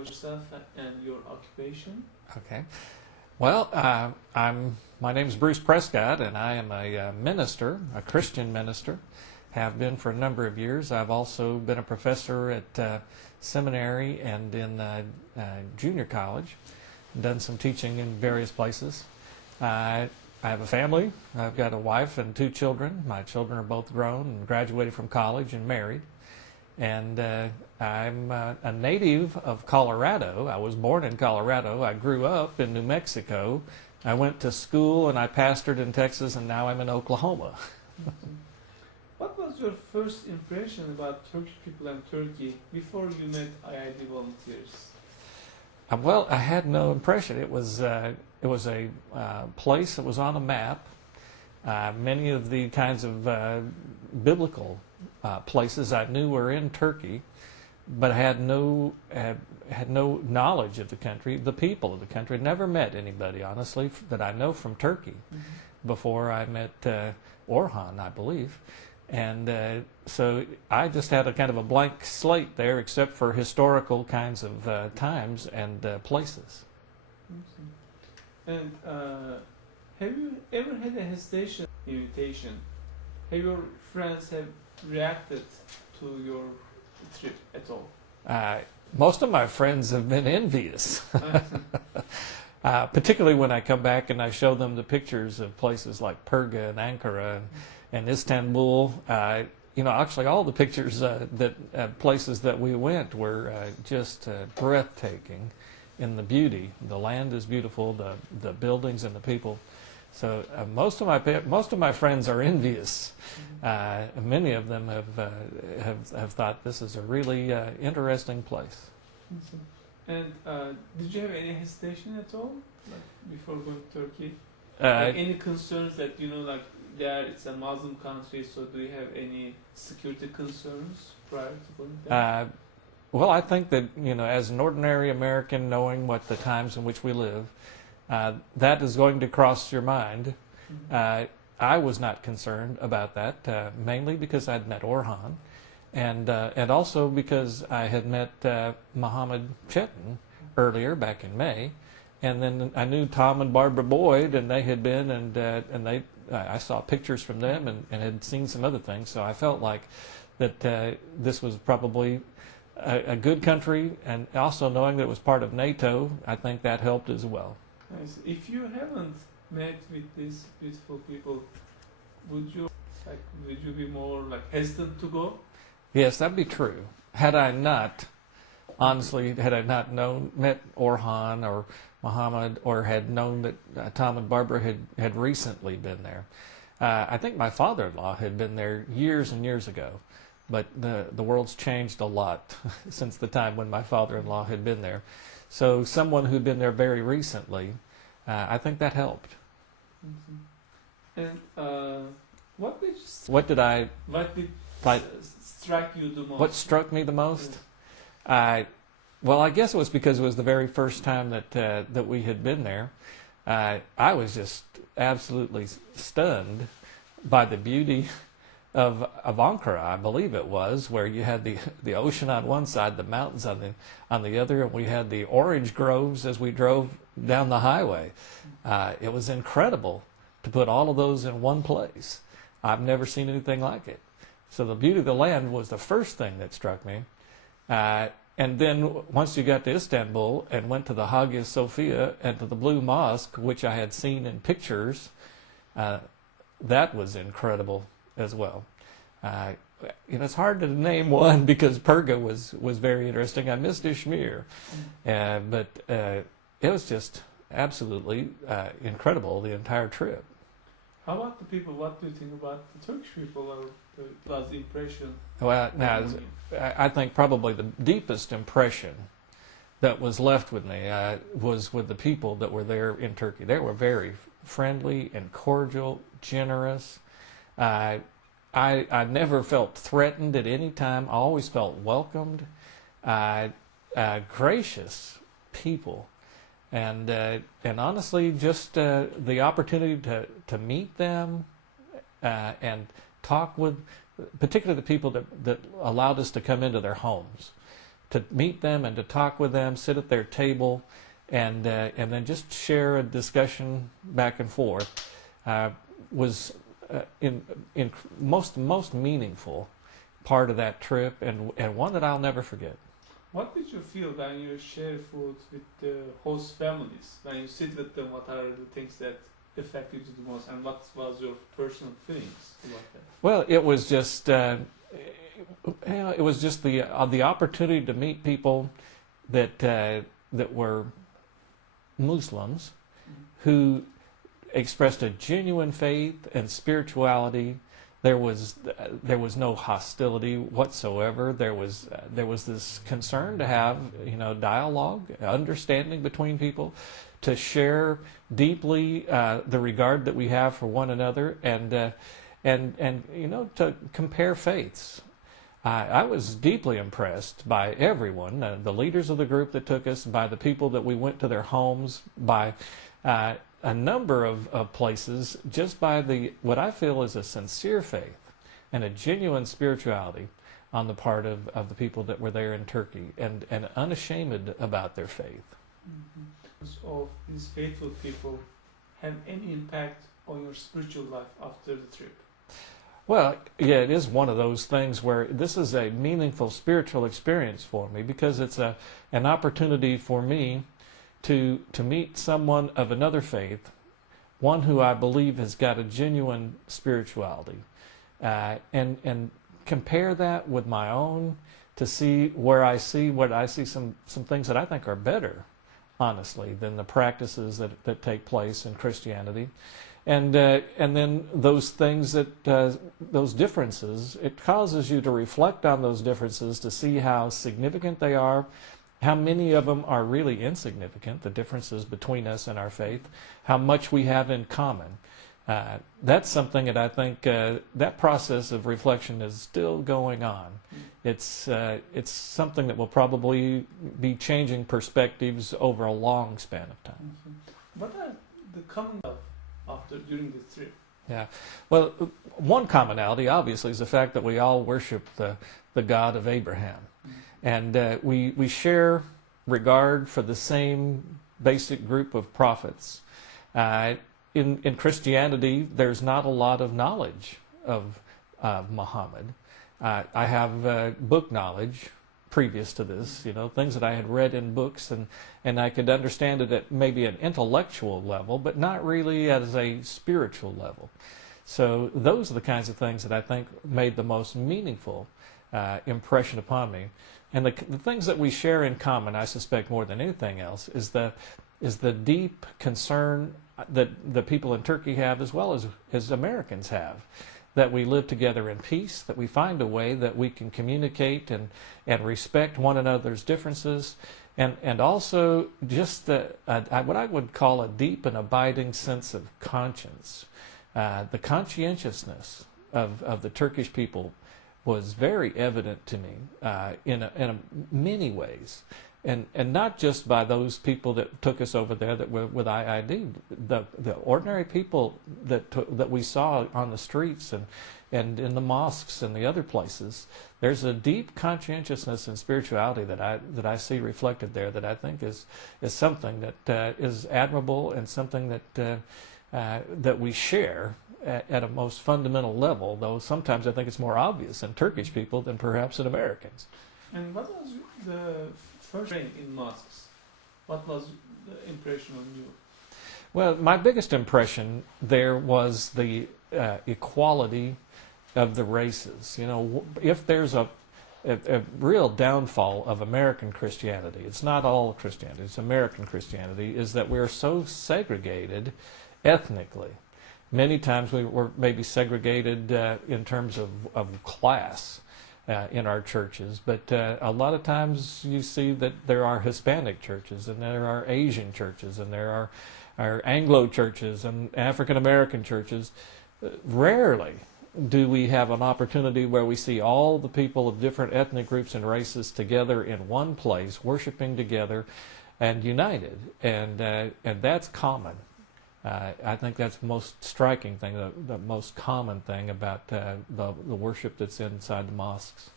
yourself and your occupation. Okay. Well, my name is Bruce Prescott, and I am a minister, a Christian minister. Have been for a number of years. I've also been a professor at seminary and in junior college. Done some teaching in various places. I have a family. I've got a wife and 2 children. My children are both grown and graduated from college and married. And I'm a native of Colorado. I was born in Colorado. I grew up in New Mexico. I went to school and I pastored in Texas, and now I'm in Oklahoma. What was your first impression about Turkish people and Turkey before you met IID volunteers? Well, I had no impression. It was a place that was on a map. Many of the kinds of biblical places I knew were in Turkey, but I had no knowledge of the country, the people of the country. Never met anybody, honestly, that I know from Turkey before I met Orhan, I believe. And so I just had a kind of a blank slate there, except for historical kinds of times and places. And have you ever had a hesitation invitation? Have your friends have reacted to your trip at all? Most of my friends have been envious, particularly when I come back and I show them the pictures of places like Perga and Ankara and Istanbul. Actually all the pictures places that we went were just breathtaking in the beauty. The land is beautiful, the buildings and the people. So most of my friends are envious. Many of them have thought this is a really interesting place. And did you have any hesitation at all, like before going to Turkey? Like any concerns that there it's a Muslim country, so do you have any security concerns prior to going there? Well, I think that as an ordinary American, knowing what the times in which we live, that is going to cross your mind. I was not concerned about that, mainly because I'd met Orhan, and also because I had met Mohammed Chetin earlier back in May, and then I knew Tom and Barbara Boyd, and they had been, and I saw pictures from them and had seen some other things, so I felt like that this was probably a good country, and also knowing that it was part of NATO, I think that helped as well. Nice. If you haven't met with these beautiful people, would you be more hesitant to go? Yes, that'd be true. Had I not met Orhan or Muhammad, or had known that Tom and Barbara had recently been there. I think my father-in-law had been there years and years ago, but the world's changed a lot since the time when my father-in-law had been there. So someone who'd been there very recently, I think that helped. And what did strike you the most? What struck me the most? Well, I guess it was because it was the very first time that we had been there. I was just absolutely stunned by the beauty of Ankara, I believe it was, where you had the ocean on one side, the mountains on the other, and we had the orange groves as we drove down the highway. It was incredible to put all of those in one place. I've never seen anything like it. So the beauty of the land was the first thing that struck me. And then once you got to Istanbul and went to the Hagia Sophia and to the Blue Mosque, which I had seen in pictures, that was incredible as well. It's hard to name one because Perga was very interesting. I missed Izmir, but it was just absolutely incredible, the entire trip. How about the people? What do you think about the Turkish people, or the last impression? Well, now, I think probably the deepest impression that was left with me was with the people that were there in Turkey. They were very friendly and cordial, generous. I never felt threatened at any time. I always felt welcomed. Gracious people. And honestly, just the opportunity to meet them and talk with, particularly the people that allowed us to come into their homes, to meet them and to talk with them, sit at their table, and then just share a discussion back and forth was in most meaningful part of that trip, and one that I'll never forget. What did you feel when you share food with the host families? When you sit with them, what are the things that affect you the most, and what was your personal feelings about that? Well, it was just the opportunity to meet people that were Muslims who expressed a genuine faith and spirituality. There was no hostility whatsoever. There was this concern to have dialogue, understanding between people, to share deeply the regard that we have for one another, and to compare faiths. I was deeply impressed by everyone, the leaders of the group that took us, by the people that we went to their homes, by a number of places, just by what I feel is a sincere faith and a genuine spirituality on the part of the people that were there in Turkey, and unashamed about their faith. Mm-hmm. Of these faithful people have any impact on your spiritual life after the trip? Well, yeah, it is one of those things where this is a meaningful spiritual experience for me, because it's an opportunity for me to meet someone of another faith, one who I believe has got a genuine spirituality, and compare that with my own, to see where I see some things that I think are better, honestly, than the practices that take place in Christianity. And then those things those differences, it causes you to reflect on those differences, to see how significant they are, how many of them are really insignificant, the differences between us and our faith, how much we have in common. That's something that I think that process of reflection is still going on. It's something that will probably be changing perspectives over a long span of time. Mm-hmm. What are the common during this trip? Yeah, well, one commonality obviously is the fact that we all worship the God of Abraham, and we share regard for the same basic group of prophets. In Christianity, there's not a lot of knowledge of Muhammad. I have book knowledge previous to this, things that I had read in books, and I could understand it at maybe an intellectual level, but not really as a spiritual level. So those are the kinds of things that I think made the most meaningful impression upon me. And the things that we share in common, I suspect more than anything else, is the deep concern that the people in Turkey have, as well as Americans have, that we live together in peace, that we find a way that we can communicate and respect one another's differences, and also just what I would call a deep and abiding sense of conscience. The conscientiousness of the Turkish people was very evident to me in many ways. And not just by those people that took us over there that were with IID, the ordinary people that we saw on the streets and in the mosques and the other places. There's a deep conscientiousness and spirituality that I see reflected there, that I think is something that is admirable, and something that we share at a most fundamental level. Though sometimes I think it's more obvious in Turkish people than perhaps in Americans. And what was the first day in mosques? What was the impression on you? Well, my biggest impression there was the equality of the races. If there's a real downfall of American Christianity, it's not all Christianity, it's American Christianity, is that we're so segregated ethnically. Many times we're maybe segregated in terms of class. In our churches, but a lot of times you see that there are Hispanic churches, and there are Asian churches, and there are Anglo churches and African American churches. Rarely do we have an opportunity where we see all the people of different ethnic groups and races together in one place, worshiping together and united, and that's common. I think that's the most striking thing, the most common thing about the worship that's inside the mosques.